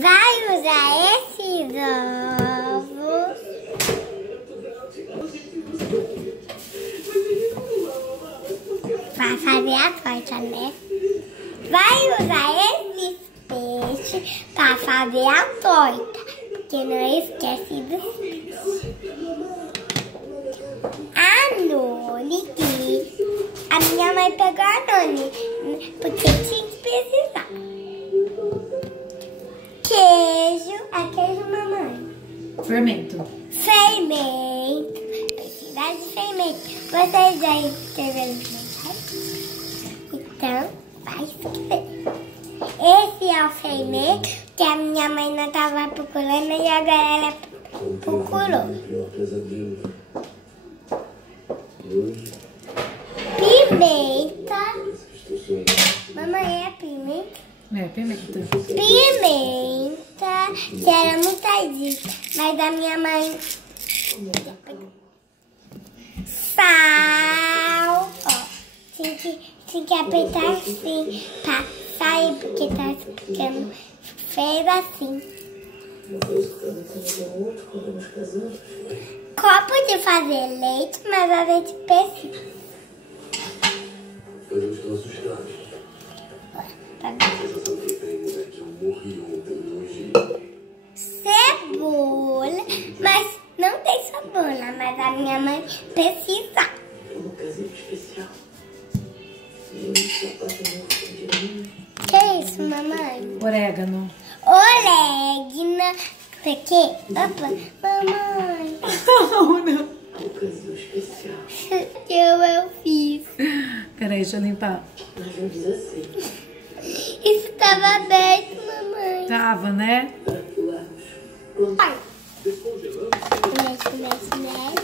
vai usar esses ovos pra fazer a torta, né? Vai usar esses peixes pra fazer a torta, que não esquece dos peixes. A Noni, a minha mãe pegou a Noni, porque tinha que precisar. Queijo, é queijo, mamãe? Fermento. Fermento, precisa de fermento. Vocês já escreveram no site? Então, vai escrever. Esse é o fermento que a minha mãe não estava procurando e agora ela procurou. Pimenta. Mamãe, é pimenta? É, pimenta. Pimenta, que era muita dica, mas a minha mãe... Sal, ó, tem que apertar assim pra sair, porque tá ficando feio assim. Copo de fazer leite, mas a gente precisa. Cebola, mas não tem cebola, mas a minha mãe precisa. Que é isso, mamãe? Orégano. Orégano. Isso aqui? Opa, mamãe. Não. Eu fiz. Peraí, deixa eu limpar. Isso estava aberto, mamãe. Tava, né? Ai. Mexe.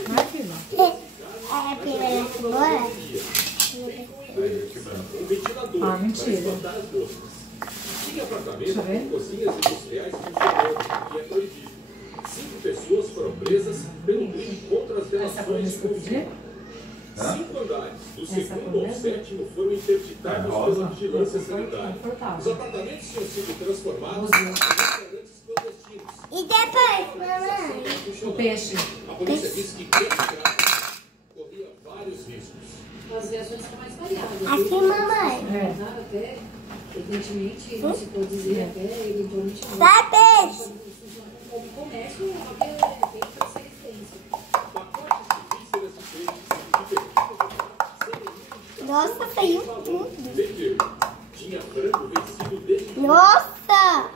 Vai, filha. É a primeira cebola? Ah, mentira. Deixa eu ver. Essa promessa que eu pedi? 5 andares, do segundo ao sétimo, foram interditados pela vigilância sanitária. Os apartamentos tinham sido transformados em restaurantes clandestinos. E depois, mamãe? O peixe. A polícia disse que quem entrava corria vários riscos. As reações são mais variadas. Assim, mamãe. Até, evidentemente, não se pode dizer até, eventualmente, não. Vai, peixe. Como comércio, tem essa resistência. Nossa, saiu tudo. Tinha frango vencido desde Nossa!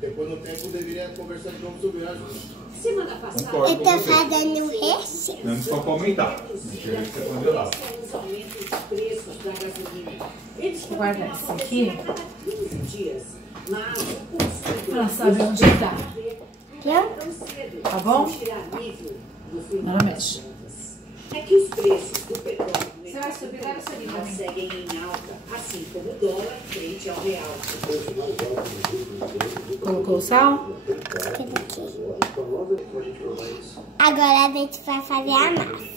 Depois no tempo deveria conversar de novo sobre isso. Semana passada, Eu tô fazendo um recheio. Não só para aumentar. Mentira que você pode lá. os aumentos de preços da gasolina. Eles Vou guardar isso aqui. a cada 15 dias, mas o consumo Pra saber onde tá. tão cedo. Tá bom? Tirar nível no final Não das mexe. contas. É que os preços do petróleo Você vai subir, leva isso ali pra mim. seguem em alta, assim como o dólar frente ao real. Colocou o sal? Agora a gente vai fazer a massa.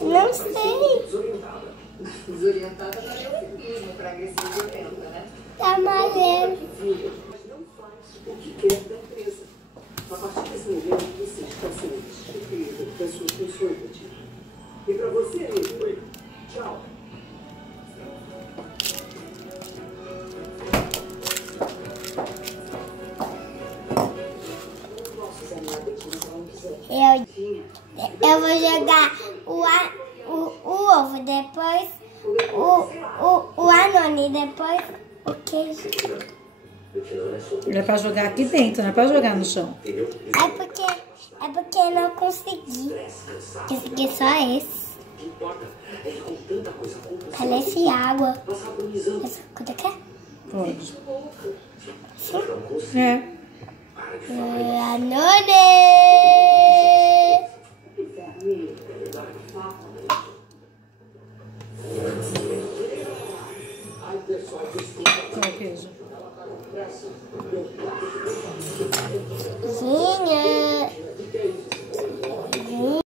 Não sei. Desorientada não é eufemismo para agressivo violenta, né? Tá malhando. Mas não faz o que quer da empresa. A partir desse momento, você está sendo destituído das suas funções, Betinho. E para você, amigo, tchau. Nossos amigos, Betinho, se não quiser. Eu vou jogar o ovo, depois o anone, depois o queijo. É pra jogar aqui dentro, não é pra jogar no chão. É porque eu não consegui. Esse aqui é só esse. Parece água. Essa coisa aqui? Pode. Sim? É. Anone! Qual o queijo? Gente.